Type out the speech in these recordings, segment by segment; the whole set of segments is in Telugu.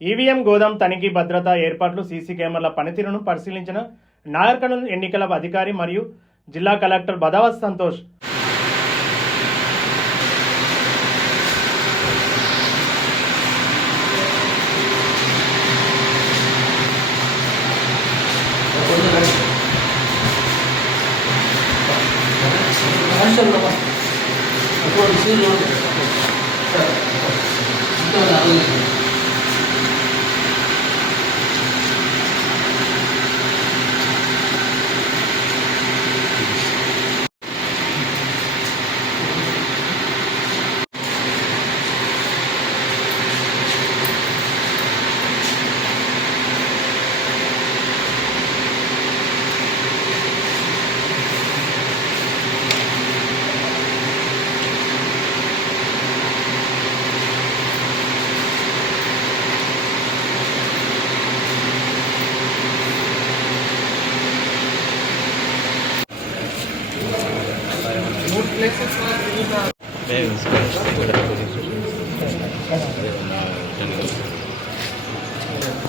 ఈవీఎం గోదాం తనిఖీ భద్రతా ఏర్పాట్లు సీసీ కెమెరాల పనితీరును పరిశీలించిన నాగర్ ఎన్నికల అధికారి మరియు జిల్లా కలెక్టర్ బదావత్ సంతోష్.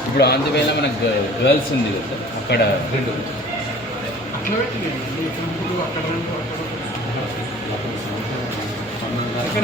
ఇప్పుడు ఆన్ ది వేలో మనకు గర్ల్స్ ఉంది కదా అక్కడ అక్కడ